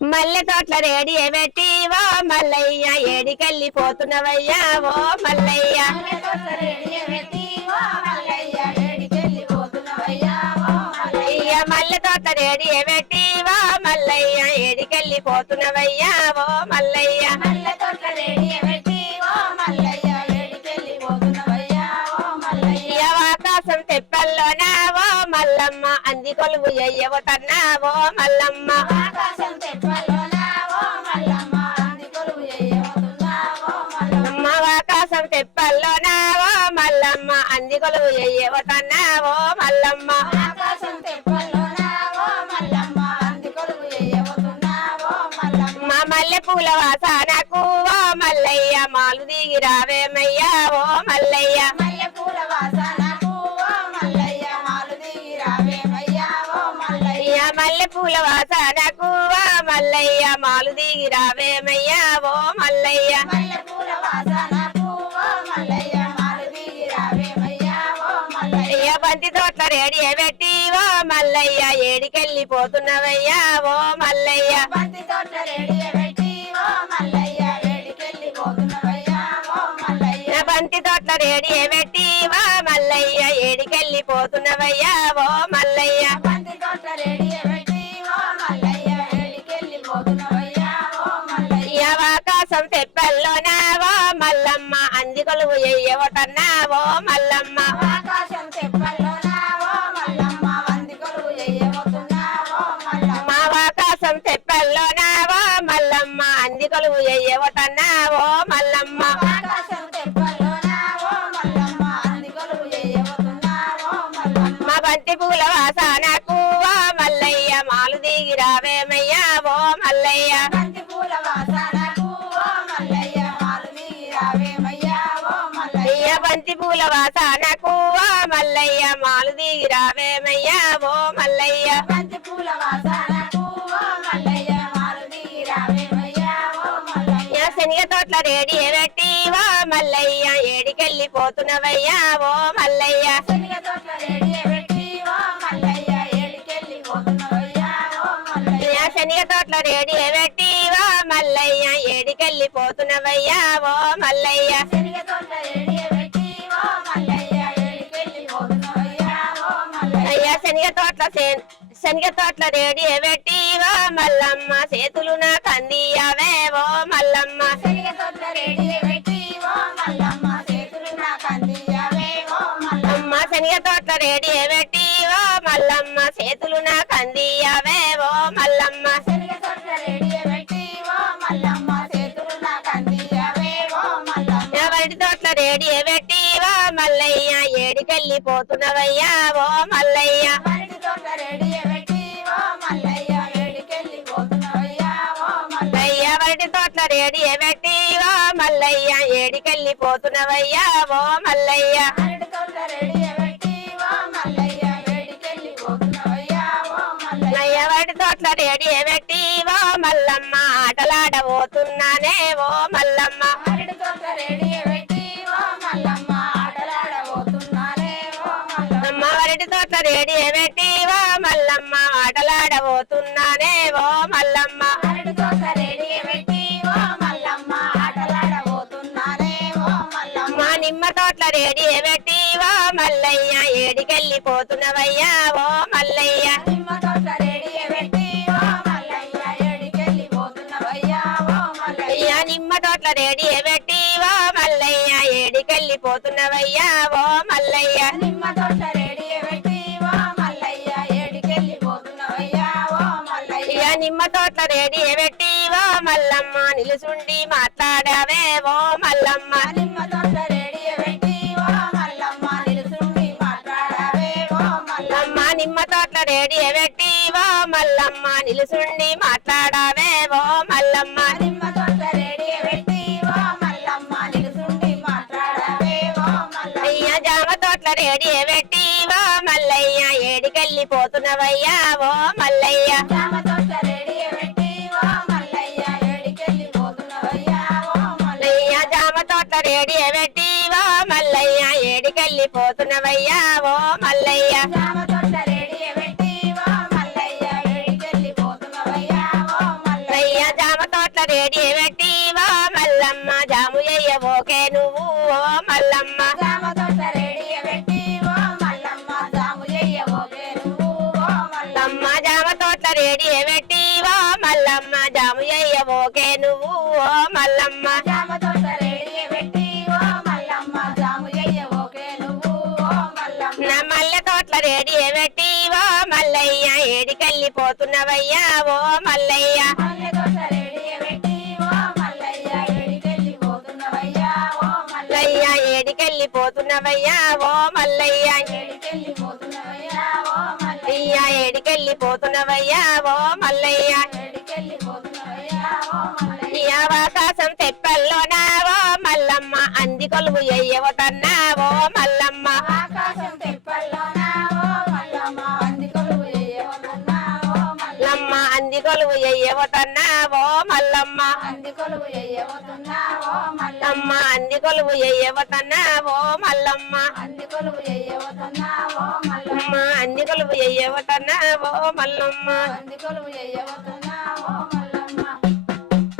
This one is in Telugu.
మల్లె తోట్ల రేడి పెట్టి ఓ మల్లయ్య ఏడికెళ్ళిపోతున్నవయ్యా ఓ మల్లయ్య మల్లె తోట్ల రేడి పెట్టి ఓ మల్లయ్య ఏడికెళ్ళిపోతున్నవయ్యా ఓ మల్లయ్య ఆకాశం తెప్పల్లోనా ఓ మల్లమ్మ అంది కొలువు ఎయ్యవతన్నా ఓ మల్లమ్మ ఆకాశం తెప్పల్లోనా ఓ మల్లమ్మ అంది కొలువు ఎయ్యవతన్నా ఓ మల్లమ్మ మా మల్లె పూల వాసనకు ఓ మల్లయ్య మాలు దిగి రావేమయ్యా ఓ మల్లయ్య మల్లె పూల వాసనకు ఓ మల్లయ్య మాలు దిగి రావేమయ్యా ఓ మల్లయ్య మల్లె పూల వాసనకు ఓ మల్లయ్య మాలు దిగి రావేమయ్యా ఓ మల్లయ్య మల్లె పూల వాసనకు ఓ మల్లయ్య మాలు దిగి రావేమయ్యా ఓ మల్లయ్య బంతి తోట్ల రేడి పెట్టి ఓ మల్లయ్య ఏడికెళ్ళిపోతున్నవయ్యా ఓ మల్లయ్య బంతి తోట్ల రేడి పెట్టి ఓ మల్లయ్య ఏడికెళ్ళిపోతున్నవయ్యా ఓ మల్లయ్య బంతి తోట్ల రేడి పెట్టి ఓ మల్లయ్య ఏడికెళ్ళిపోతున్నవయ్యా ఓ మల్లయ్య బంతి తోట్ల రేడి పెట్టి ఓ మల్లయ్య ఏడికెళ్ళిపోతున్నవయ్యా ఓ మల్లయ్య ఆకాశం తెప్పల్లోనా ఓ మల్లమ్మ అంది కొలువు ఎయ్యవతన్నా ఓ మల్లమ్మ ఆకాశం తెప్పల్లోనా ఓ మల్లమ్మ అంది కొలువు ఎయ్యవతున్నా ఓ మల్లమ్మ ఆకాశం తెప్పల్లోనా ఓ మల్లమ్మ అంది కొలువు ఎయ్యవతన్నా ఓ మల్లమ్మ ఆకాశం తెప్పల్లోనా ఓ మల్లమ్మ అంది కొలువు ఎయ్యవతున్నా ఓ మల్లమ్మ మా బంతి పూల వాసనకు ఓ మల్లయ్య మాలు దిగి రావేమయ్యా ఓ మల్లయ్య బంతి పూల వాసనకు ఓ మల్లయ్య మాలు దిగి రావేమయ్యా ఓ మల్లయ్య బంతి పూల వాసనకు ఓ మల్లయ్య మాలు దిగి రావేమయ్యా ఓ మల్లయ్య బంతి పూల వాసనకు ఓ మల్లయ్య మాలు దిగి రావేమయ్యా ఓ మల్లయ్య శనిగ తోట్ల రేడి పెట్టి ఓ మల్లయ్య ఏడికెళ్ళిపోతున్నవయ్యా ఓ మల్లయ్య శనిగ తోట్ల రేడి పెట్టి ఓ మల్లయ్య ఏడికెళ్ళిపోతున్నవయ్యా ఓ మల్లయ్య శనిగ తోట్ల రేడి పెట్టి ఓ మల్లయ్య ఏడికెళ్ళిపోతున్నవయ్యా ఓ మల్లయ్య శనిగ తోట్ల రేడి పెట్టి ఓ మల్లయ్య ఏడికెళ్ళిపోతున్నవయ్యా ఓ మల్లయ్య శనిగ తోట్ల రేడి పెట్టి ఓ మల్లమ్మ చేతులు నా కందియవే ఓ మల్లమ్మ శనిగ తోట్ల రేడి పెట్టి ఓ మల్లమ్మ చేతులు నా కందియవే ఓ మల్లమ్మ శనిగ తోట్ల రేడి పెట్టి ఓ మల్లమ్మ చేతులు నా కందియవే ఓ మల్లమ్మ శనిగ తోట్ల రేడి పెట్టి ఓ మల్లమ్మ చేతులు నా కందియవే ఓ మల్లమ్మ వరి తోట్ల రేడి పెట్టి ఓ మల్లయ్య ఏడికెళ్ళిపోతున్నవయ్యా ఓ మల్లయ్య వరి తోట్ల రేడి పెట్టి ఓ మల్లయ్య ఏడికెళ్ళిపోతున్నవయ్యా ఓ మల్లయ్య వరి తోట్ల రేడి పెట్టి ఓ మల్లయ్య ఏడికెళ్ళిపోతున్నవయ్యా ఓ మల్లయ్య వరి తోట్ల రేడి పెట్టి ఓ మల్లయ్య ఏడికెళ్ళిపోతున్నవయ్యా ఓ మల్లయ్య వరి తోట్ల రేడి పెట్టి ఓ మల్లమ్మ ఆటలాడబోతున్నానే ఓ మల్లమ్మ వరి తోట్ల రేడి పెట్టి ఓ మల్లమ్మ ఆటలాడబోతున్నానే ఓ మల్లమ్మ వరి తోట్ల రేడి పెట్టి ఓ మల్లమ్మ ఆటలాడబోతున్నానే ఓ మల్లమ్మ వరి తోట్ల రేడి పెట్టి ఓ మల్లమ్మ ఆటలాడబోతున్నానే ఓ మల్లమ్మ నిమ్మ తోట్ల రేడి పెట్టి ఓ మల్లయ్య ఏడికెళ్ళిపోతున్నవయ్యా ఓ మల్లయ్య నిమ్మ తోట్ల రేడి పెట్టి ఓ మల్లయ్య ఏడికెళ్ళిపోతున్నవయ్యా ఓ మల్లయ్య నిమ్మ తోట్ల రేడి పెట్టి ఓ మల్లయ్య ఏడికెళ్ళిపోతున్నవయ్యా ఓ మల్లయ్య నిమ్మ తోట్ల రేడి పెట్టి ఓ మల్లయ్య ఏడికెళ్ళిపోతున్నవయ్యా ఓ మల్లయ్య నిమ్మ తోట్ల రేడి పెట్టి ఓ మల్లమ్మ నిలుసుండి మాట్లాడావే ఓ మల్లమ్మ నిమ్మ తోట్ల రేడి పెట్టి ఓ మల్లమ్మ నిలుసుండి మాట్లాడావే ఓ మల్లమ్మ నిమ్మ తోట్ల రేడి పెట్టి ఓ మల్లమ్మ నిలుసుండి మాట్లాడావే ఓ మల్లమ్మ నిమ్మ తోట్ల రేడి పెట్టి ఓ మల్లమ్మ నిలుసుండి మాట్లాడావే ఓ మల్లయ్య జామ తోట్ల రేడి పెట్టి ఓ మల్లయ్య ఏడికెళ్ళిపోతున్నవయ్యా ఓ మల్లయ్య జామ తోట్ల రేడి పెట్టి ఓ మల్లయ్య ఏడికెళ్ళిపోతున్నవయ్యా ఓ మల్లయ్య జామ తోట్ల రేడి పెట్టి ఓ మల్లయ్య ఏడికెళ్ళిపోతున్నవయ్యా ఓ మల్లయ్య జామ తోట్ల రేడి పెట్టి ఓ మల్లయ్య ఏడికెళ్ళిపోతున్నవయ్యా ఓ మల్లయ్య రేడి పెట్టి ఓ మల్లమ్మ జాము చెయ్యబోకే నువ్వు ఓ మల్లమ్మ జామ తోట రెడీ పెట్టి ఓ మల్లమ్మ జాము చెయ్యబోకే నువ్వు ఓ మల్లమ్మ అమ్మ జామ తోట రేడి పెట్టి ఓ మల్లమ్మ జాము చెయ్యబోకే నువ్వు ఓ మల్లమ్మ జామ తోట రెడీ పెట్టి ఓ మల్లమ్మ జాము చెయ్యబోకే నువ్వు ఓ మల్లమ్మ నా మల్లె తోట్ల రేడి పెట్టి ఓ మల్లయ్య ఏడికెళ్ళిపోతున్నవయ్యా ఓ మల్లయ్య మల్లె తోట రెడీ పెట్టి ఓ మల్లయ్య ఏడికెళ్ళిపోతున్నవయ్యా ఓ మల్లయ్య మల్లయ్య ఏడికెళ్ళిపోతున్నవయ్యా ఓ మల్లయ్య ఏడికెళ్ళిపోతున్నవయ్యా ఓ మల్లయ్య అయ్యా ఏడికెళ్ళిపోతున్నవయ్యా ఓ మల్లయ్య ఏడికెళ్ళిపోతున్నవయ్యా ఓ మల్లయ్య ఈ ఆకాశం తెప్పల్లోనా ఓ మల్లమ్మ అంది కొలువు ఎయ్యవతన్నా ఓ మల్లమ్మ ఆకాశం తెప్పల్లోనా ఓ మల్లమ్మ అంది కొలువు ఎయ్యవతన్నా ఓ మల్లమ్మ లమ్మ అంది కొలువు ఎయ్యవతన్నా ఓ మల్లమ్మ అంది కొలువు ఎయ్యవతున్నా ఓ మల్లమ్మ అమ్మ అంది కొలువు ఎయ్యవతన్నా ఓ మల్లమ్మ అంది కొలువు ఎయ్యవతున్నా ఓ మల్లమ్మ అమ్మ అంది కొలువు ఎయ్యవతన్నా ఓ మల్లమ్మ అంది కొలువు ఎయ్యవతున్నా ఓ మల్లమ్మ